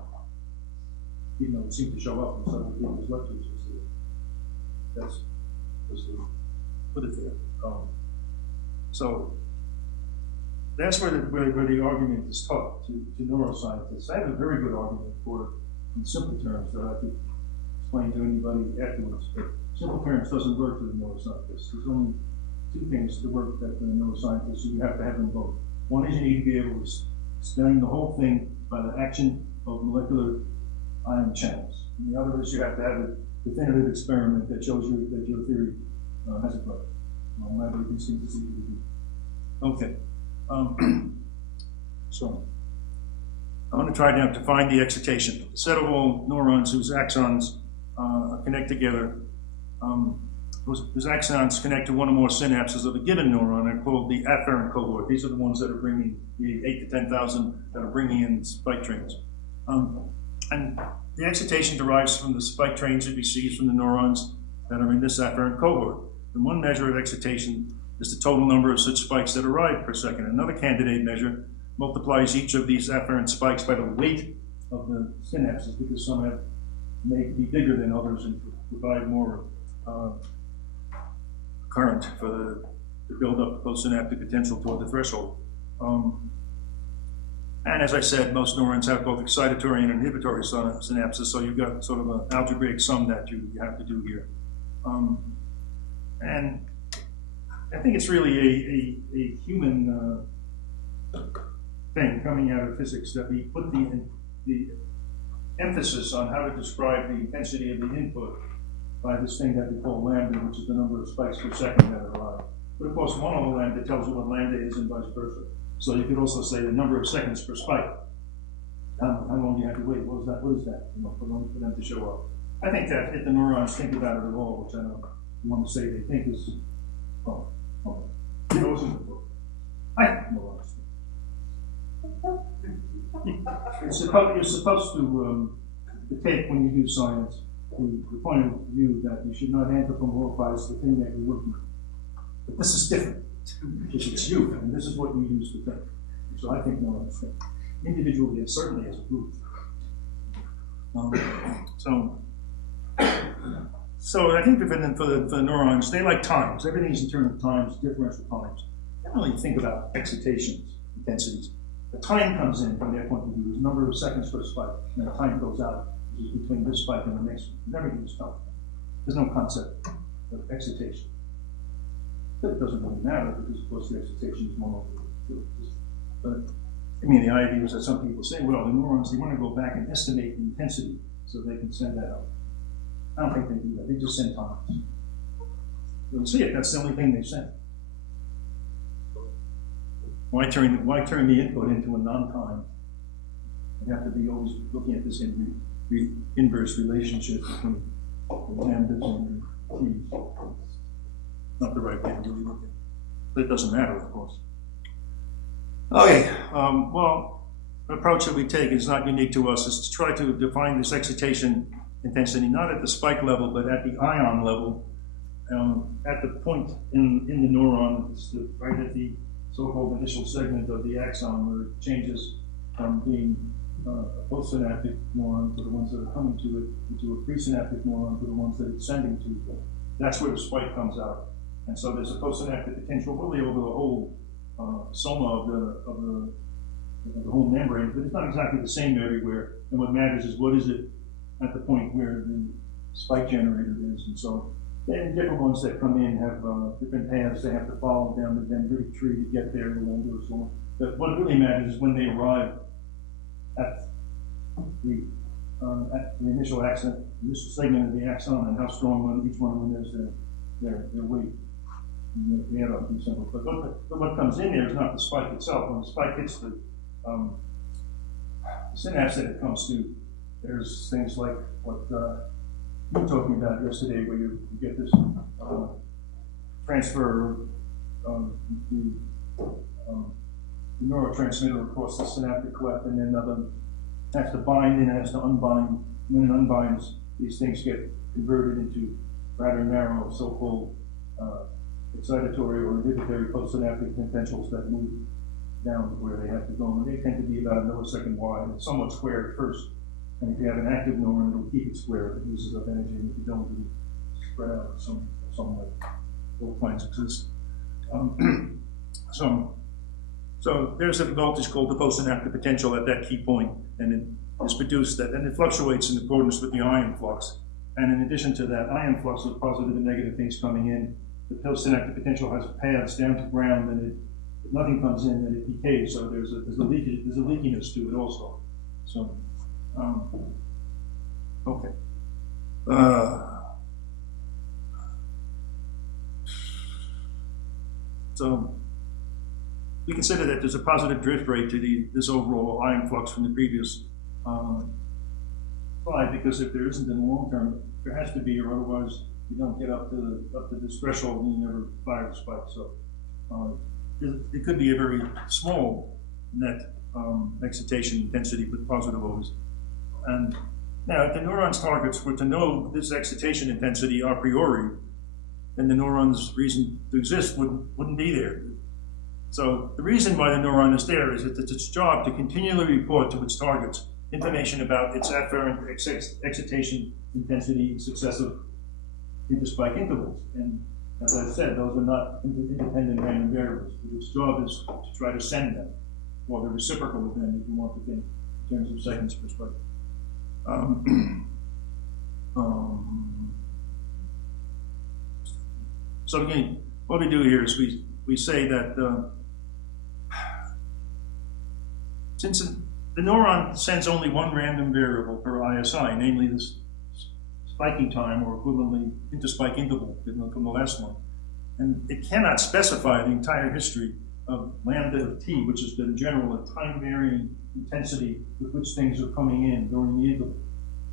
even though it seemed to show up in some of people's lectures. That's put it there. So that's where the argument is taught to neuroscientists. I have a very good argument for it in simple terms that I could explain to anybody afterwards. But simple terms doesn't work for the neuroscientists. There's only two things to work that for the neuroscientists, so you have to have them both. One is you need to be able to explain the whole thing by the action of molecular ion channels. And the other is you have to have a definitive experiment that shows you that your theory has a play. Whatever you can see to see. Okay. So I'm going to try now to find the excitation. A set of all neurons whose axons connect together. Whose axons connect to one or more synapses of a given neuron are called the afferent cohort. These are the ones that are bringing the 8 to 10,000 that are bringing in spike trains. And the excitation derives from the spike trains it receives from the neurons that are in this afferent cohort. And one measure of excitation is the total number of such spikes that arrive per second. Another candidate measure multiplies each of these afferent spikes by the weight of the synapses, because some may be bigger than others and provide more current to build up the postsynaptic potential toward the threshold. And as I said, most neurons have both excitatory and inhibitory synapses, so you've got sort of an algebraic sum that you have to do here. And I think it's really a human thing coming out of physics that we put the emphasis on how to describe the intensity of the input by this thing that we call lambda, which is the number of spikes per second that arrive. But of course, one over lambda tells you what lambda is and vice versa. So you could also say the number of seconds per spike. How long do you have to wait? What is that? For them to show up. I think that if the neurons think about it at all, which I don't want to say they think is, well, okay. I think neurons think. You're supposed to take, when you do science, the point of view that you should not anthropomorphize the thing that you're working with. But this is different, because it's you, and this is what you use to think. So I think neurons think. Individually and certainly as a group. So I think for the neurons, they like times. Everything's in terms of times, differential times. They don't really think about excitations, intensities. The time comes in from their point of view, the number of seconds per spike, and the time goes out between this spike and the next one. Everything is time. There's no concept of excitation. But it doesn't really matter because, of course, the excitation is one over two. But I mean, the idea is that some people say, well, the neurons, they want to go back and estimate the intensity so they can send that out. I don't think they do that. They just send times. You'll see it. That's the only thing they send. Why turn the input into a non-time? You have to be always looking at this inverse relationship between the lambdas and the t's. Not the right way to really look at it. But it doesn't matter, of course. Okay, well, the approach that we take is not unique to us, is to try to define this excitation intensity, not at the spike level, but at the ion level, at the point in the neuron, right at the so-called initial segment of the axon, where it changes from being a postsynaptic neuron to the ones that are coming to it, into a presynaptic neuron to the ones that it's sending to. That's where the spike comes out. And so there's a postsynaptic potential really over the whole soma of the whole membrane, but it's not exactly the same everywhere. And what matters is what is it at the point where the spike generator is. And so then different ones that come in have different paths they have to follow down the dendritic tree to get there. But what really matters is when they arrive at the initial segment of the axon, and how strong each one of them is, their weight. We have a simple, but what comes in there is not the spike itself. When the spike hits the synapse that it comes to, there's things like what you were talking about yesterday, where you get this transfer of the neurotransmitter across the synaptic cleft, and then has to bind and has to unbind. When it unbinds, these things get converted into rather narrow, so-called excitatory or inhibitory postsynaptic potentials that move down to where they have to go. And they tend to be about a millisecond wide, and somewhat square at first. And if you have an active neuron, it'll keep it square if it uses up energy, and if you don't, it'll spread out some way. Both kinds exist. So there's a voltage called the postsynaptic potential at that key point, and it is produced and it fluctuates in accordance with the ion flux. And in addition to that ion flux with positive and negative things coming in, the postsynaptic potential has paths down to ground, and if nothing comes in, then it decays. So there's a leakiness to it also. So, okay. So we consider that there's a positive drift rate to this overall ion flux from the previous slide, because if there isn't in the long term, there has to be, or otherwise you don't get up to this threshold and you never fire the spike. So it could be a very small net excitation intensity, but positive always. And now, if the neuron's targets were to know this excitation intensity a priori, then the neuron's reason to exist wouldn't be there. So the reason why the neuron is there is that it's its job to continually report to its targets information about its afferent excitation intensity successive interspike intervals. And as I said, those are not independent random variables. Its job is to try to send them, or the reciprocal of them, if you want to think in terms of seconds per spike. So again, what we do here is we say that since the neuron sends only one random variable per ISI, namely this spiking time, or equivalently interspike interval from the last one, and it cannot specify the entire history of lambda of t, which is in general a time-varying intensity with which things are coming in during the interval.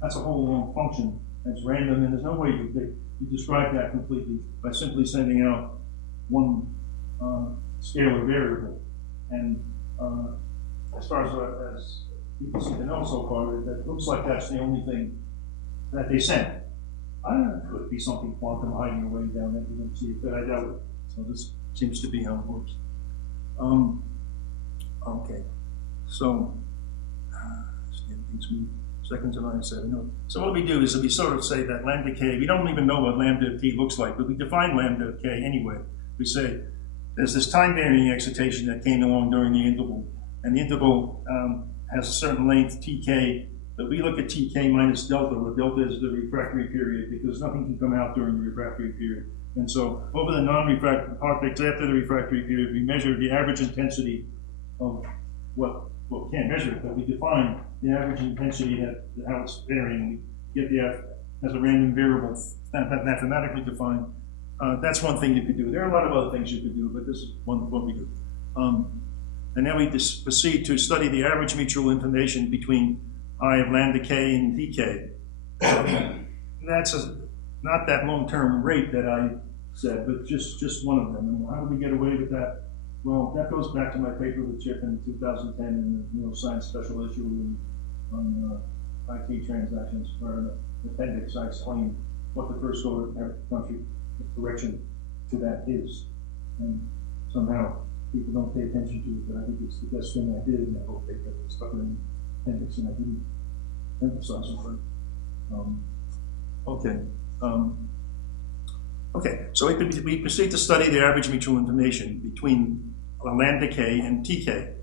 That's a whole long function that's random, and there's no way you describe that completely by simply sending out one scalar variable. And as far as people seem to know so far, that looks like that's the only thing that they send. I don't know, it could be something quantum hiding away down there, you don't see it, but I doubt it. So this seems to be how it works. Okay, so, seconds of ISI, no. So what we do is we sort of say that lambda k, we don't even know what lambda of t looks like, but we define lambda of k anyway. We say there's this time-varying excitation that came along during the interval, and the interval has a certain length, tk, but we look at tk minus delta, where delta is the refractory period, because nothing can come out during the refractory period. And so over the non-refractory optics after the refractory period, we measure the average intensity of well, we can't measure it, but we define the average intensity, how it's varying. We get the as a random variable, mathematically defined. That's one thing you could do. There are a lot of other things you could do, but this is what we do. And then we proceed to study the average mutual information between I of lambda k and dk. That's not that long-term rate that I said, but just one of them. And how do we get away with that? Well, that goes back to my paper with Chip in 2010 in the Neuroscience special issue on IT transactions, where in the appendix I explain what the first order country correction to that is. And somehow people don't pay attention to it, but I think it's the best thing I did in that whole paper. I stuck it in the appendix and I didn't emphasize it. Okay, so we proceed to study the average mutual information between lambda k and tk.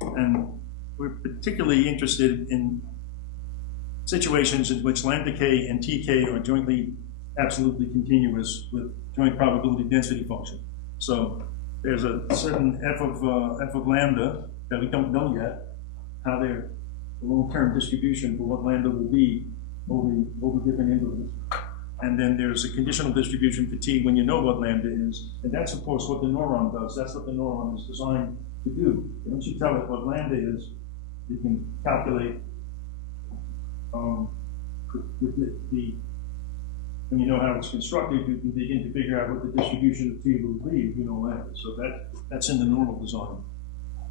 And we're particularly interested in situations in which lambda k and tk are jointly absolutely continuous with joint probability density function. So there's a certain f of lambda that we don't know yet, how their long-term distribution for what lambda will be over different intervals. And then there's a conditional distribution for t when you know what lambda is. And that's, of course, what the neuron does. That's what the neuron is designed to do. And once you tell it what lambda is, you can calculate when you know how it's constructed, you can begin to figure out what the distribution of t will be if you know lambda. So that's in the neural design.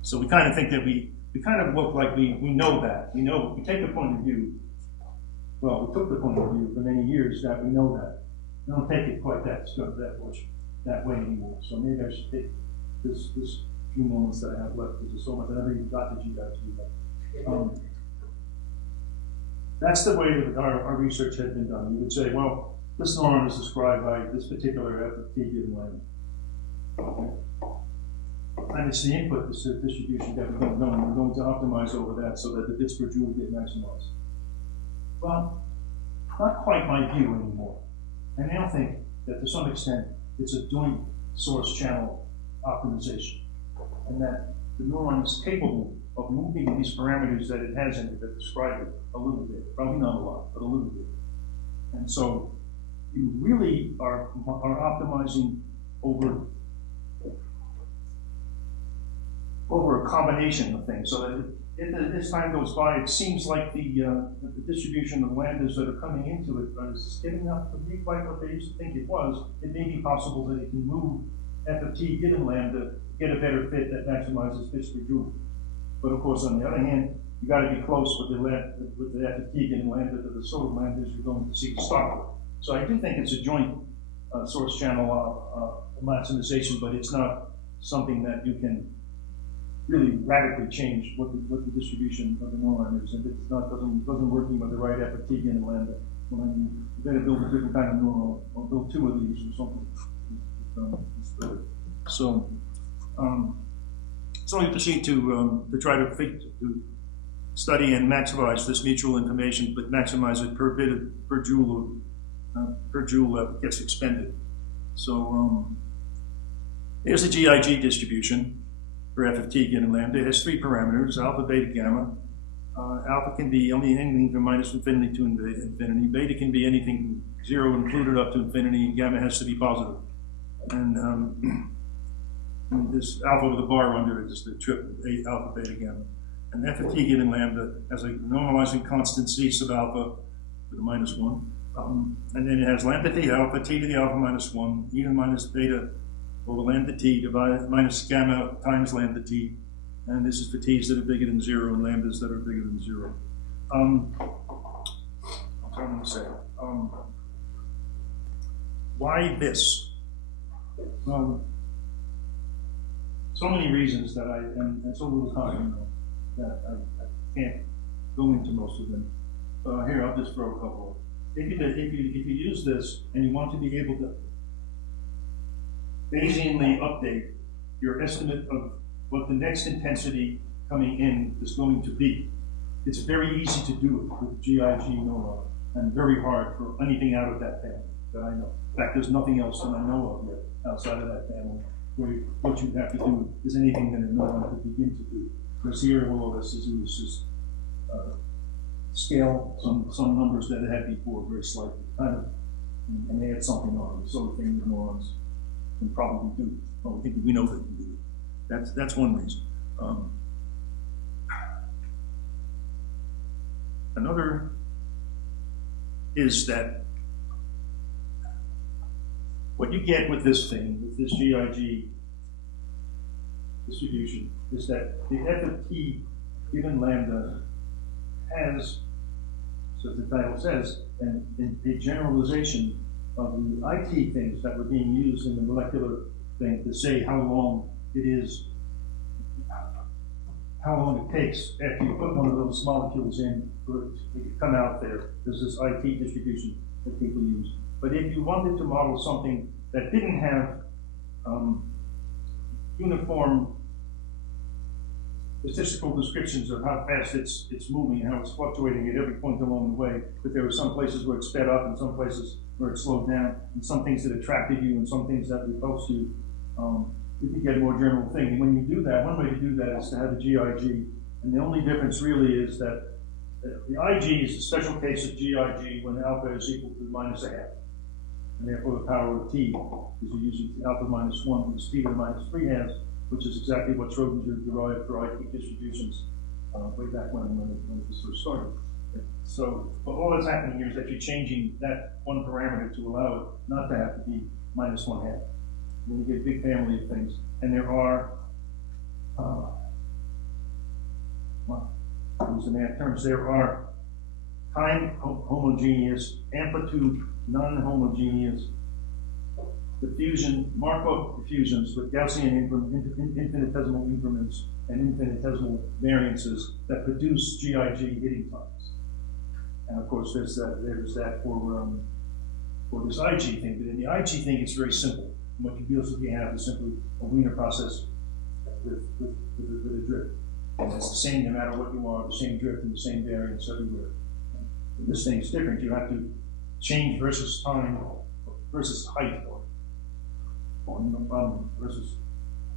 So we kind of think that we kind of look like we know that. We take the point of view. Well, we took the point of view for many years that we know that. We don't take it quite that way anymore. So maybe I should take this few moments that I have left, because there's so much I never even got to you guys to do. That's the way that our research had been done. You would say, well, this neuron is described by this particular f of t given lambda. Okay. And it's the input distribution that we don't know, and we're going to optimize over that so that the bits per joule get maximized. Well, not quite my view anymore. I now think that to some extent it's a joint source channel optimization, and that the neuron is capable of moving these parameters that it has in it that describe it a little bit, probably not a lot, but a little bit. And so you really are optimizing over a combination of things, so that as time goes by, it seems like the distribution of lambdas that are coming into it is getting up to be quite what they used to think it was. It may be possible that it can move f of t given lambda, get a better fit that maximizes bits per joule. But of course, on the other hand, you got to be close with the f of t given lambda to the sort of lambdas you're going to see to start with. So I do think it's a joint source channel maximization, but it's not something that you can really radically change what the distribution of the neuron is. If it's not doesn't working with the right f of t given lambda, well, then you better build a different kind of neuron, or build two of these or something. So we proceed to try to study and maximize this mutual information, but maximize it per bit per joule that gets expended. So Here's the GIG distribution for f of t given lambda. It has three parameters, alpha, beta, gamma. Alpha can be only anything from minus infinity to infinity. Beta can be anything from 0 included up to infinity, and gamma has to be positive. And this alpha with a bar under it is the triple, alpha, beta, gamma. And f of t given lambda has a normalizing constant c sub alpha with a minus 1. And then it has lambda t alpha, t to the alpha minus 1, e to the minus beta over lambda t divided minus gamma times lambda t. And this is for t's that are bigger than 0 and lambdas that are bigger than 0. What's I going to say? Why this? Well, so many reasons that and so little time, that I can't go into most of them. Here, I'll just throw a couple. If you use this and you want to be able to Bayesianly update your estimate of what the next intensity coming in is going to be, it's very easy to do it with GIG NORA, and very hard for anything out of that family that I know. In fact, there's nothing else that I know of yet outside of that family where what you have to do is anything that a NORA could begin to do. Because here, all of this is just scale some numbers that it had before very slightly, kind of, and add something on the sort of thing that neurons can probably do. Well, we know they can do it. That's one reason. Another is that what you get with this thing, with this GIG distribution, is that the f of t given lambda has, so the title says, a generalization of the IT things that were being used in the molecular thing to say how long it is, how long it takes after you put one of those molecules in for it to come out there. There's this IT distribution that people use. But if you wanted to model something that didn't have uniform statistical descriptions of how fast it's moving, how it's fluctuating at every point along the way, but there were some places where it sped up and some places where it slowed down, and some things that attracted you and some things that repulsed you, you could get a more general thing. And when you do that, one way to do that is to have a GIG, and the only difference really is that the IG is a special case of GIG when alpha is equal to minus a half, and therefore the power of t, because you're using alpha minus 1 is t to the minus 3 halves, which is exactly what Schrodinger derived for IT distributions way back when it was first started. So, but all that's happening here is that you're changing that one parameter to allow it not to have to be minus 1 half. And then you get a big family of things, and there are, well, use the math terms, there are time homogeneous, amplitude non-homogeneous diffusion, Markov diffusions with Gaussian infinitesimal increments and infinitesimal variances that produce GIG hitting times. And of course, there's that for this IG thing. But in the IG thing, it's very simple. And what you basically have is simply a Wiener process with a drift. And it's the same no matter what you are, the same drift and the same variance everywhere. And this thing is different. You have to change versus time versus height versus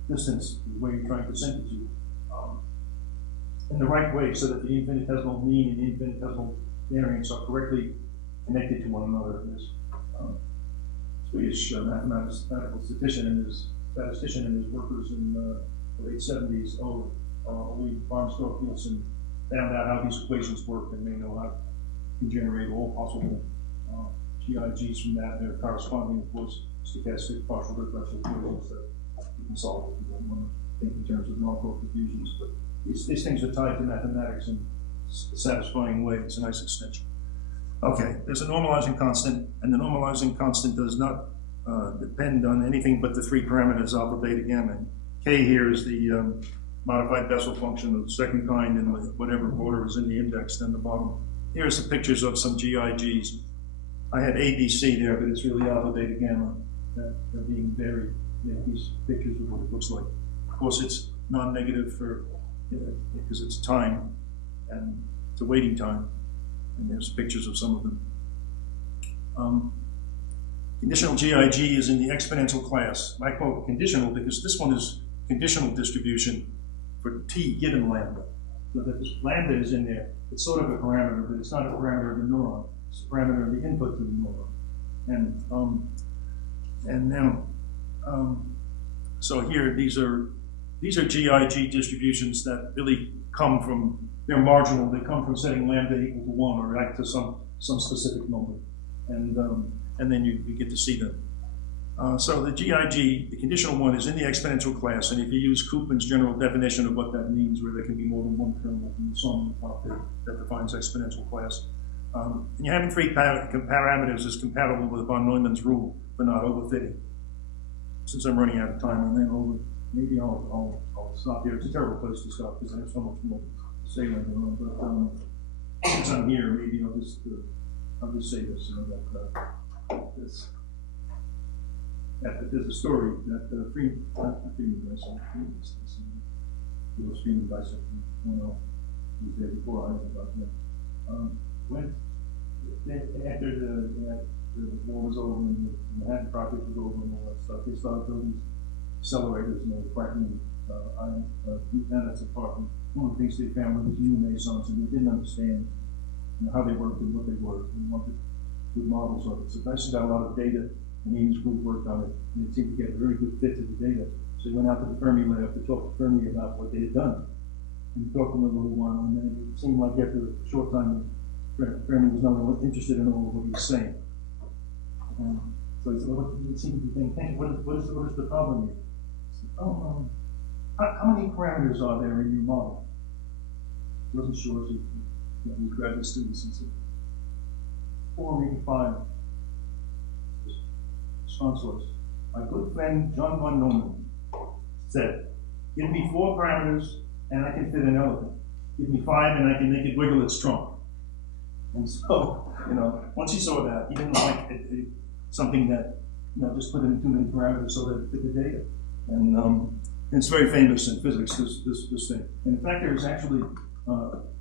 distance, the way you're trying to send it to in the right way so that the infinitesimal mean and the infinitesimal variance are correctly connected to one another. This Swedish mathematical statistician and his workers in the late 70s, Lee Barnsdorf Nielsen, found out how these equations work, and they know how to generate all possible GIGs from that. They're corresponding, of course, stochastic partial differential equations that you can solve if you don't want to think in terms of Markov diffusions. But these things are tied to mathematics in a satisfying way. It's a nice extension. Okay, there's a normalizing constant, and the normalizing constant does not depend on anything but the three parameters alpha, beta, gamma. And K here is the modified Bessel function of the second kind in whatever order is in the index, then the bottom. Here's the pictures of some GIGs. I had A, B, C there, but it's really alpha, beta, gamma that are being buried. These pictures of what it looks like. Of course, it's non-negative for because it's time, and it's a waiting time, and there's pictures of some of them. Conditional GIG is in the exponential class. I quote conditional because this one is conditional distribution for t given lambda. So that this lambda is in there. It's sort of a parameter, but it's not a parameter of the neuron. It's a parameter of the input to the neuron. And now, so here these are GIG distributions that really come from, they're marginal. They come from setting lambda equal to 1 or back to some specific number, and then you get to see them. So the GIG, the conditional one, is in the exponential class, and if you use Koopman's general definition of what that means, where there can be more than one kernel from the sum on the top there, that defines exponential class. And you having three parameters is compatible with von Neumann's rule for not overfitting. Since I'm running out of time, and then maybe I'll stop here. It's a terrible place to stop because I have so much more to say later on. But since I'm here, maybe I'll just say this. There's a story that Freeman Dyson, he was there before I was about that. When after the war was over and the Manhattan Project was over and all that stuff, they started building accelerators and they were cracking planets apart. And one of the things they found was new mesons, and they didn't understand how they worked and what they were. They wanted good models of it. So Dyson got a lot of data, and he and his group worked on it, and it seemed to get a very good fit to the data. So he went out to the Fermi lab to talk to Fermi about what they had done. And he talked to him a little while, and then it seemed like after a short time, Fermi was no longer interested in all of what he was saying. So he said, well, what seemed to be thinking, hey, what is the problem here? He said, how many parameters are there in your model? He wasn't sure, so he grabbed his students and said, 4, maybe 5. Response was, my good friend John von Neumann said, give me 4 parameters and I can fit an elephant. Give me 5 and I can make it wiggle its trunk. And so, once he saw that, he didn't like something that, just put in too many parameters so that it fit the data. And it's very famous in physics, this thing. And in fact, there's actually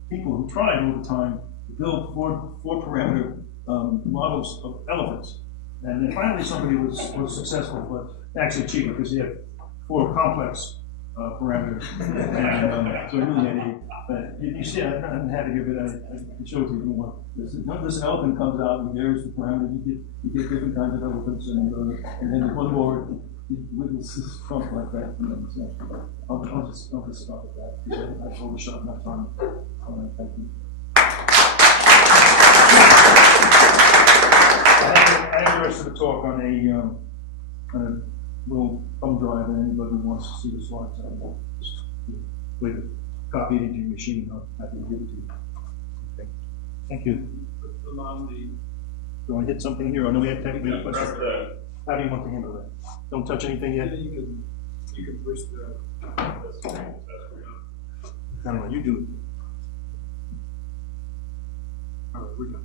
people who tried over time to build 4 parameter models of elephants. And then finally somebody was successful, but actually cheated because he had 4 complex parameters. And so he really had 8. You see, I'm happy here, but I can show it to you if you want. This elephant comes out and there's the parameter. You get different kinds of elephants, and then one more, it wiggles his trunk like that. So I'll just stop at that because I overshot my time. All right, thank you. I have the rest of the talk on a little thumb drive, and anybody who wants to see the slides, I'll just leave it, copy it into your machine. I'm happy to give it to you. Okay. Thank you. Do I hit something here? I know we have technical questions. How do you want to handle that? Don't touch anything yet? You can push the I don't know, you do it. All right, we're done.